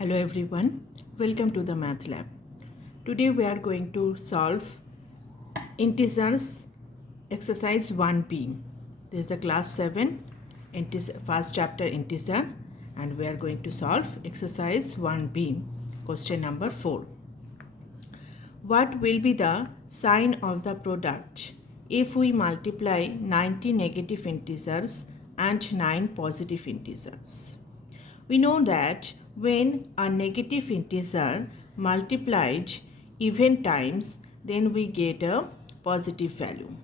Hello everyone, welcome to the Math Lab. Today we are going to solve integers exercise 1b. This is the class 7 first chapter integer and we are going to solve exercise 1b, question number 4. What will be the sign of the product if we multiply 90 negative integers and 9 positive integers? We know that when a negative integer multiplied even times, then we get a positive value.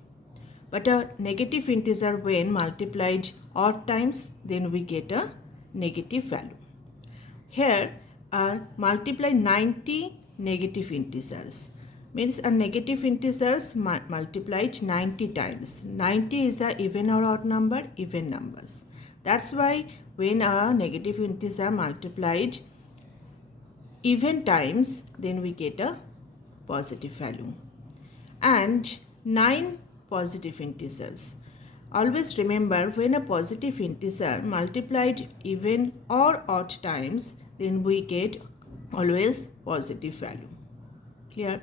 But a negative integer when multiplied odd times, then we get a negative value. Here multiply 90 negative integers. Means a negative integers multiplied 90 times. 90 is the even or odd number, even numbers. That's why when a negative integer multiplied even times, then we get a positive value. And 9 positive integers. Always remember, when a positive integer multiplied even or odd times, then we get always positive value. Clear?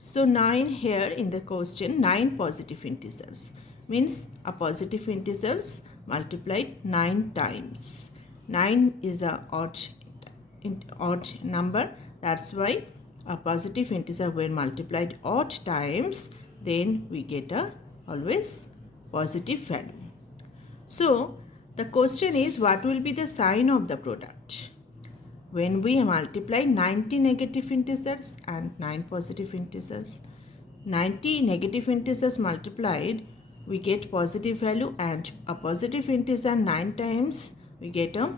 So 9 here in the question, 9 positive integers. Means a positive integers multiplied 9 times. 9 is a odd number. That's why a positive integer when multiplied odd times, then we get a always positive value. So the question is, what will be the sign of the product when we multiply 90 negative integers and 9 positive integers? 90 negative integers multiplied, we get positive value, and a positive integer 9 times we get a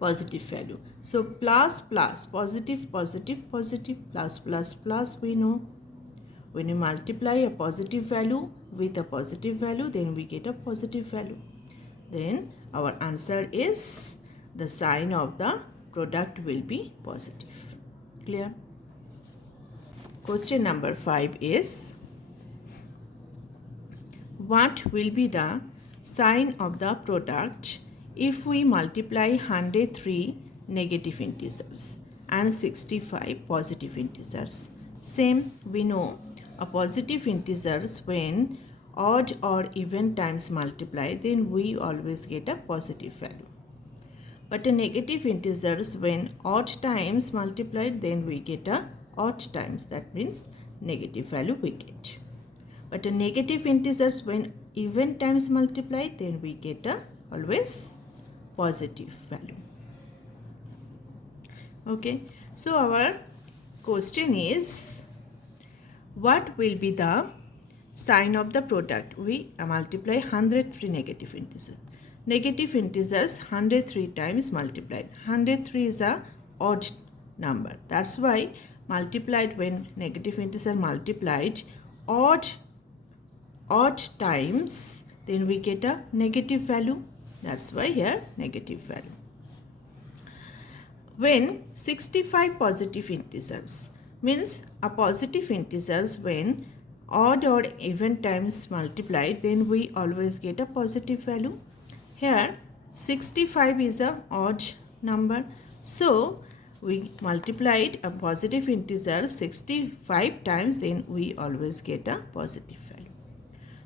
positive value. So plus plus, positive positive positive, plus plus plus, we know when you multiply a positive value with a positive value, then we get a positive value. Then our answer is the sign of the product will be positive. Clear? Question number 5 is, what will be the sign of the product if we multiply 103 negative integers and 65 positive integers? Same, we know a positive integers when odd or even times multiply, then we always get a positive value. But a negative integers when odd times multiplied, then we get a odd times. That means negative value we get. But a negative integers when even times multiplied, then we get a always positive value. Okay. So our question is, what will be the sign of the product? We multiply 103 negative integers. Negative integers 103 times multiplied. 103 is a odd number. That's why multiplied when negative integer multiplied odd times, then we get a negative value. That's why here negative value. When 65 positive integers, means a positive integers when odd or even times multiplied, then we always get a positive value. Here 65 is a odd number, so we multiplied a positive integer 65 times, then we always get a positive value.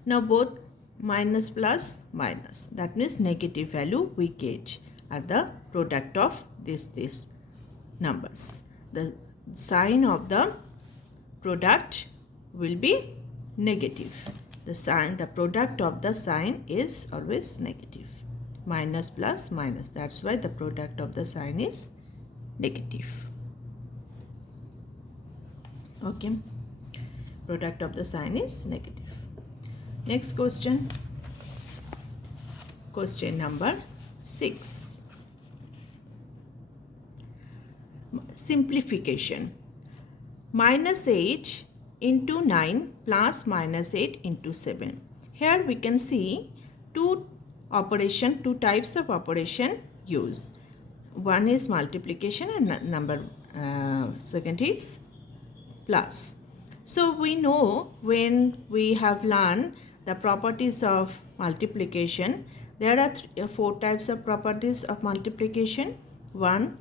Now both minus plus minus, that means negative value we get at the product of these numbers. The sign of the product will be negative. The product of the sign is always negative. Minus plus minus, that's why the product of the sign is negative. Okay, product of the sign is negative. Next question, question number 6. Simplification. Minus 8 into 9 plus minus 8 into 7. Here we can see two types of operation used. One is multiplication and second is plus. So we know when we have learned the properties of multiplication, there are 4 types of properties of multiplication. One,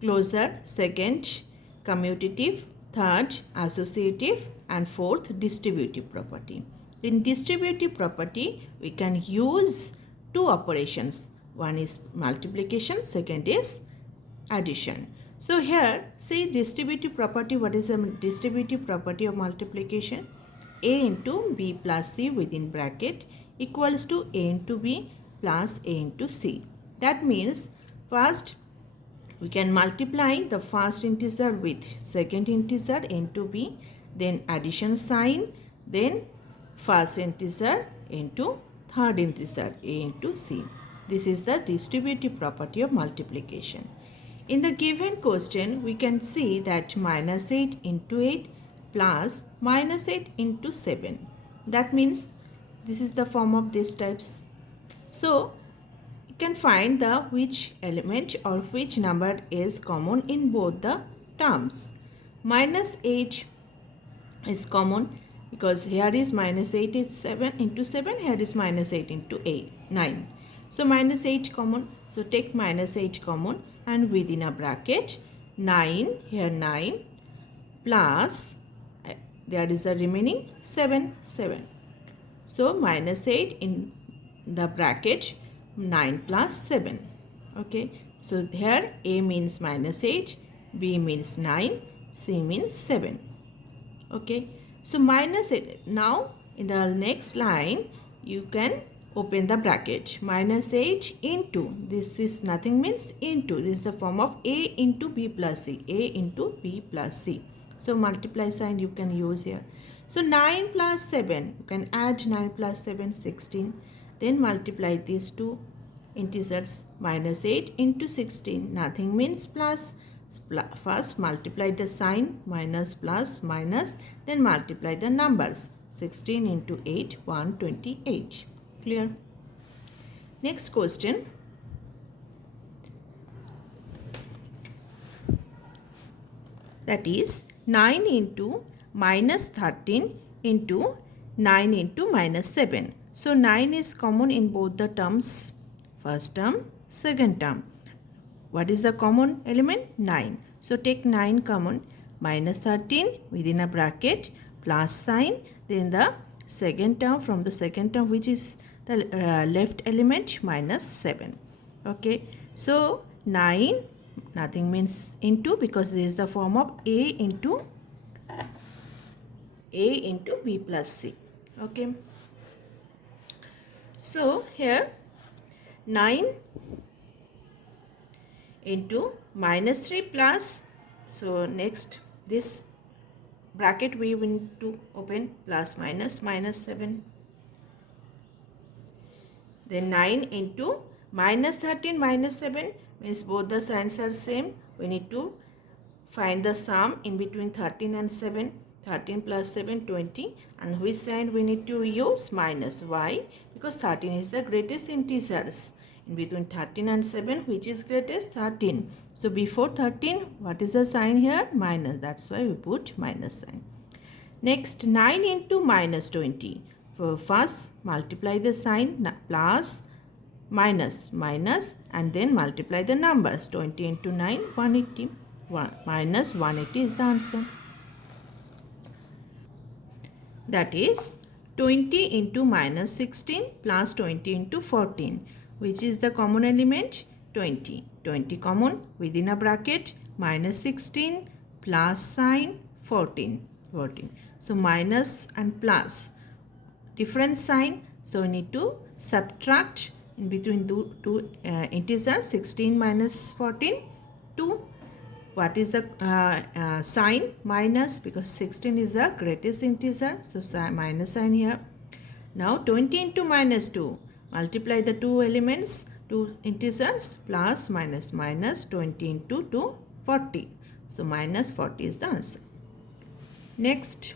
closure, second commutative, third associative, and fourth distributive property. In distributive property, we can use two operations. One is multiplication, second is addition. So here, see distributive property. What is the distributive property of multiplication? A into B plus C within bracket equals to A into B plus A into C. That means first we can multiply the first integer with second integer into B, then addition sign, then first integer into third integer A into C. This is the distributive property of multiplication. In the given question, we can see that minus 8 into 8 plus minus 8 into 7. That means this is the form of these types. So, you can find the which element or which number is common in both the terms. Minus 8 is common because here is minus 8 is 7 into 7, here is minus 8 into 8, 9. So, minus 8 common. So, take minus 8 common and within a bracket 9, here 9 plus there is the remaining 7. So, minus 8 in the bracket 9 plus 7. Okay. So, here A means minus 8, B means 9, C means 7. Okay. So, minus 8. Now, in the next line, you can open the bracket. Minus 8 into, this is nothing means into. This is the form of A into B plus C. A into B plus C. So, multiply sign you can use here. So, 9 plus 7. You can add 9 plus 7, 16. Then multiply these two integers. Minus 8 into 16. Nothing means plus. First multiply the sign, minus plus minus, then multiply the numbers. 16 into 8, 128. Clear? Next question. That is 9 into minus 13 into 9 into minus 7. So 9 is common in both the terms. First term, second term. What is the common element? 9. So take 9 common, minus 13 within a bracket, plus sign, then the second term, from the second term which is the left element, minus 7. Okay. So 9, nothing means into because this is the form of A into B plus C. Okay. So here 9 into minus 3 plus, so next this bracket we need to open, plus minus 7. Then 9 into minus 13 minus 7 means both the signs are same. We need to find the sum in between 13 and 7. 13 plus 7, 20. And which sign we need to use? Minus. Why? Because 13 is the greatest integers. In between 13 and 7, which is greatest? 13. So, before 13, what is the sign here? Minus. That's why we put minus sign. Next, 9 into minus 20. First, multiply the sign, plus, minus, and then multiply the numbers. 20 into 9, 180. Minus 180 is the answer. That is 20 into minus 16 plus 20 into 14. Which is the common element? 20. 20 common within a bracket, minus 16 plus sign 14. So minus and plus, different sign. So we need to subtract in between two integers, 16 minus 14, 2. What is the sign? Minus, because 16 is the greatest integer. So minus sign here. Now 20 into minus 2. Multiply the two elements, two integers, plus minus 20 into 2, 40. So minus 40 is the answer. Next,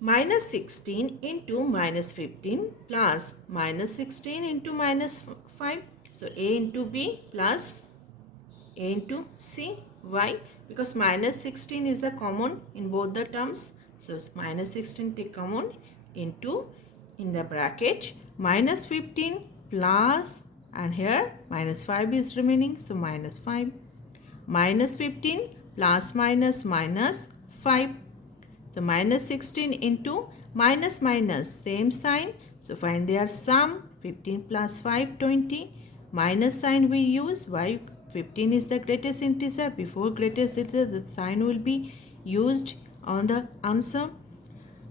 minus 16 into minus 15 plus minus 16 into minus 5. So A into B plus A into C. Why? Because minus 16 is the common in both the terms. So minus 16 take common into, in the bracket, minus 15 plus and here minus 5 is remaining, so minus 5. Minus 15 plus minus minus 5. So minus 16 into minus minus, same sign. So find their sum. 15 plus 5, 20. Minus sign we use. Why? 15 is the greatest integer. Before greatest integer, the sign will be used on the answer.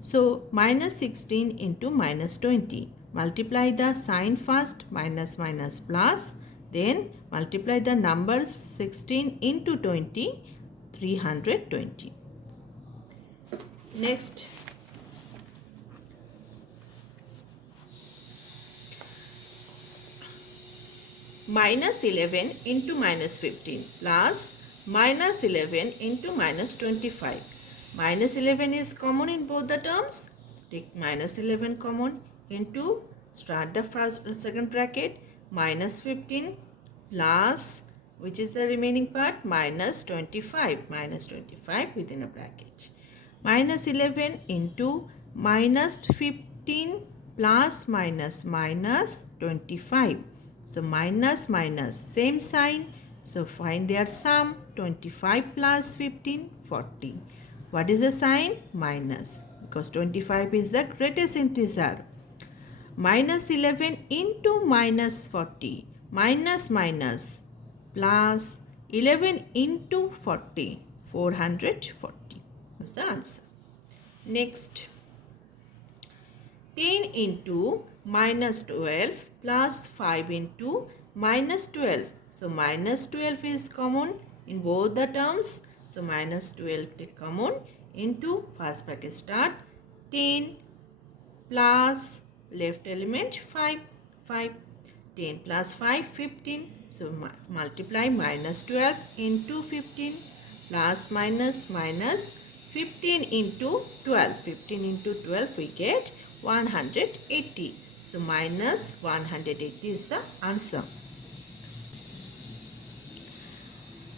So minus 16 into minus 20. Multiply the sign first, minus minus plus. Then multiply the numbers 16 into 20, 320. Next, minus 11 into minus 15 plus minus 11 into minus 25. Minus 11 is common in both the terms. Take minus 11 common into, start the second bracket, minus 15 plus, which is the remaining part, minus 25. Minus 25 within a bracket. Minus 11 into minus 15 plus minus minus 25. So minus minus, same sign. So find their sum. 25 plus 15, 40. What is the sign? Minus, because 25 is the greatest integer. Minus 11 into minus 40. Minus minus plus 11 into 40. 440 is the answer. Next, 10 into minus 12 plus 5 into minus 12. So minus 12 is common in both the terms. So minus 12 take common into, first bracket start, 10 plus left element 5. 10 plus 5, 15. So multiply minus 12 into 15 plus minus minus 15 into 12. 15 into 12 we get 180. So minus 180 is the answer.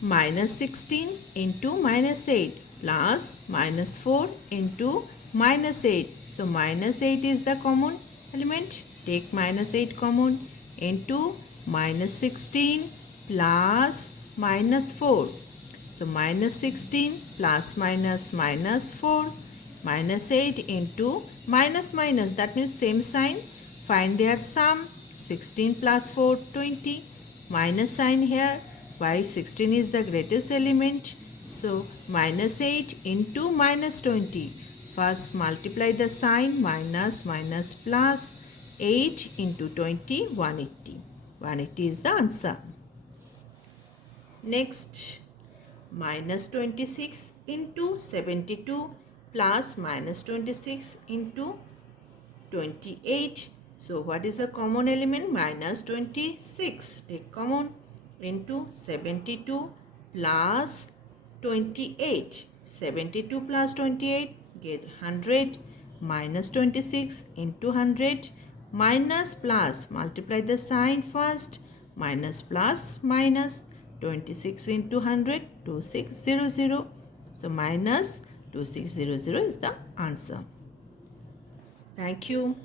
Minus 16 into minus 8 plus minus 4 into minus 8. So minus 8 is the common element. Take minus 8 common into minus 16 plus minus 4. So minus 16 plus minus minus 4. Minus 8 into minus minus, that means same sign. Find their sum. 16 plus 4, 20. Minus sign here. Why? 16 is the greatest element. So minus 8 into minus 20. First multiply the sign, minus minus plus. 8 into 20, 180. 180 is the answer. Next, minus 26 into 72 plus minus 26 into 28. So what is the common element? Minus 26. Take common into 72 plus 28. 72 plus 28 get 100. Minus 26 into 100. Minus plus, multiply the sign first. Minus plus minus, 26 into 100, 2600. So minus 2600 is the answer. Thank you.